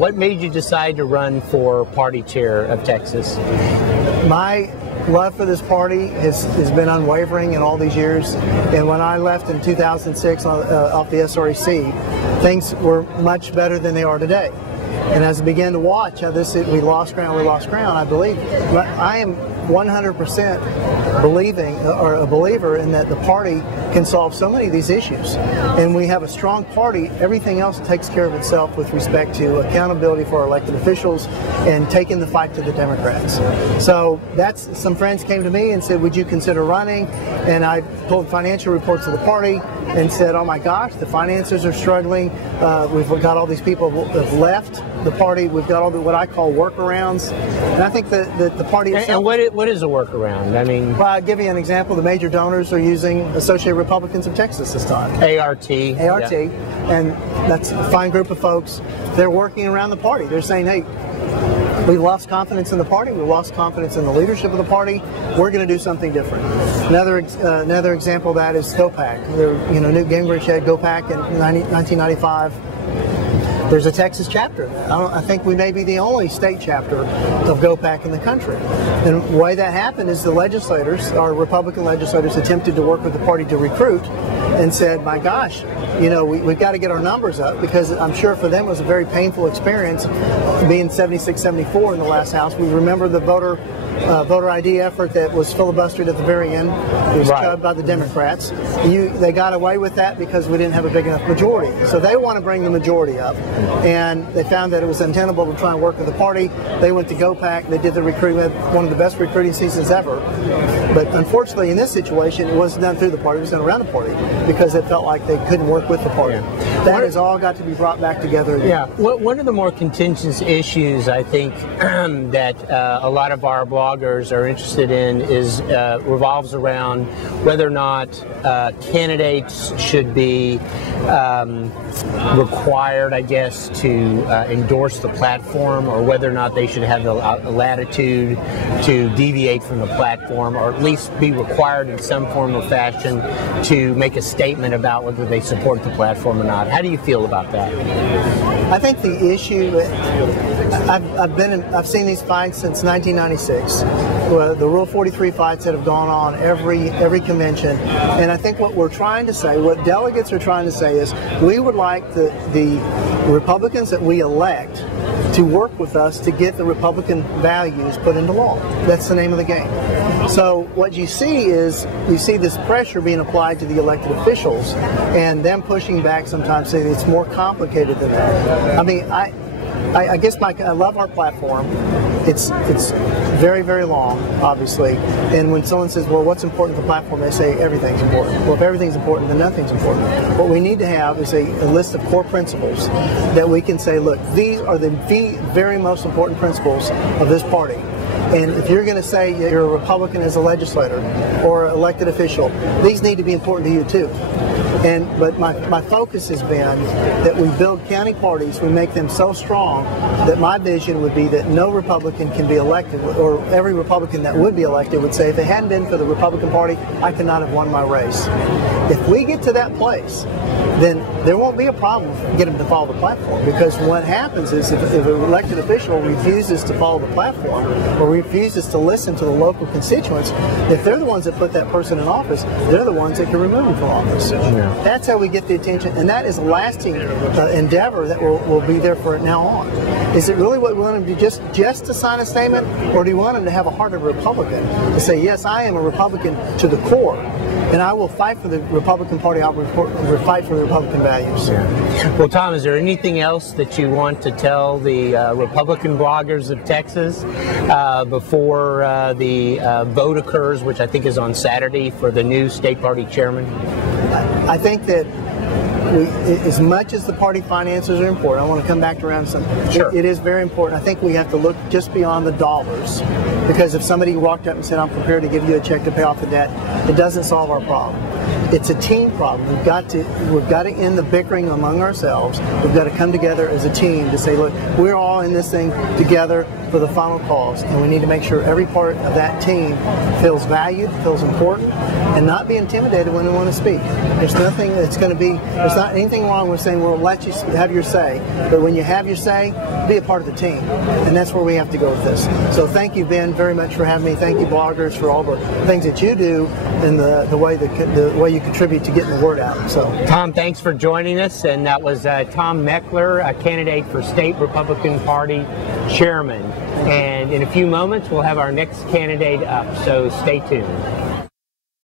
What made you decide to run for party chair of Texas? My love for this party has been unwavering in all these years. And when I left in 2006 off the SREC, things were much better than they are today. And as I began to watch how we lost ground, I believe. I am 100% believing, or a believer in that the party can solve so many of these issues. And we have a strong party, everything else takes care of itself with respect to accountability for our elected officials and taking the fight to the Democrats. So some friends came to me and said, would you consider running? And I pulled financial reports of the party and said, oh my gosh, the finances are struggling. We've got all these people who have left the party. We've got all what I call workarounds. And I think that the party itself... And what is a workaround? I mean... Well, I'll give you an example. The major donors are using Associated Republicans of Texas this time. ART. ART. Yeah. And that's a fine group of folks. They're working around the party. They're saying, hey, we lost confidence in the party. We lost confidence in the leadership of the party. We're going to do something different. Another example of that is GOPAC. Newt Gingrich had GOPAC in 1995. There's a Texas chapter. I think we may be the only state chapter of GOPAC in the country. And the way that happened is the legislators, our Republican legislators, attempted to work with the party to recruit and said, my gosh, we've got to get our numbers up, because I'm sure for them it was a very painful experience being 76-74 in the last House. We remember the voter ID effort that was filibustered at the very end. It was chubbed by the Democrats. They got away with that because we didn't have a big enough majority. So they want to bring the majority up. And they found that it was untenable to try and work with the party. They went to GOPAC. They did the recruitment, one of the best recruiting seasons ever. But unfortunately, in this situation, it wasn't done through the party. It was done around the party because it felt like they couldn't work with the party. Yeah. That has all got to be brought back together again. Yeah. One of the more contentious issues, I think, that a lot of our bloggers are interested in revolves around whether or not candidates should be required, I guess, to endorse the platform, or whether or not they should have the latitude to deviate from the platform, or at least be required in some form or fashion to make a statement about whether they support the platform or not. How do you feel about that? I think the issue, I've seen these fights since 1996. The Rule 43 fights that have gone on every convention, and I think what we're trying to say, what delegates are trying to say, is we would like the Republicans that we elect to work with us to get the Republican values put into law. That's the name of the game. So what you see is, this pressure being applied to the elected officials, and them pushing back sometimes, saying it's more complicated than that. I mean, I guess I love our platform. It's very, very long, obviously. And when someone says, well, what's important to the platform, they say everything's important. Well, if everything's important, then nothing's important. What we need to have is a list of core principles that we can say, look, these are the very most important principles of this party. And if you're going to say you're a Republican as a legislator or an elected official, these need to be important to you too. But my focus has been that we build county parties, we make them so strong that my vision would be that no Republican can be elected, or every Republican that would be elected would say, if it hadn't been for the Republican Party, I could not have won my race. If we get to that place, then there won't be a problem getting them to follow the platform, because what happens is if an elected official refuses to follow the platform or refuses to listen to the local constituents, if they're the ones that put that person in office, they're the ones that can remove them from office. Yeah. That's how we get the attention, and that is a lasting endeavor that will be there for now on. Is it really what we want them to do, just to sign a statement, or do you want them to have a heart of a Republican, to say, yes, I am a Republican to the core, and I will fight for the Republican Party, I will fight for the Republican values. Yeah. Well, Tom, is there anything else that you want to tell the Republican bloggers of Texas before the vote occurs, which I think is on Saturday, for the new state party chairman? I think that as much as the party finances are important, I want to come back around something. Sure. It is very important. I think we have to look just beyond the dollars, because if somebody walked up and said, I'm prepared to give you a check to pay off the debt, it doesn't solve our problem. it's a team problem. We've got to end the bickering among ourselves. We've got to come together as a team to say, look, we're all in this thing together for the final cause, and we need to make sure every part of that team feels valued, feels important, and not be intimidated when they want to speak. There's nothing that's going to be, there's not anything wrong with saying, well, let you have your say, but when you have your say, be a part of the team, and that's where we have to go with this. So thank you, Ben, very much for having me. Thank you, bloggers, for all the things that you do and the way you contribute to getting the word out. So, Tom, thanks for joining us, and that was Tom Mechler, a candidate for State Republican Party Chairman. And in a few moments, we'll have our next candidate up, so stay tuned.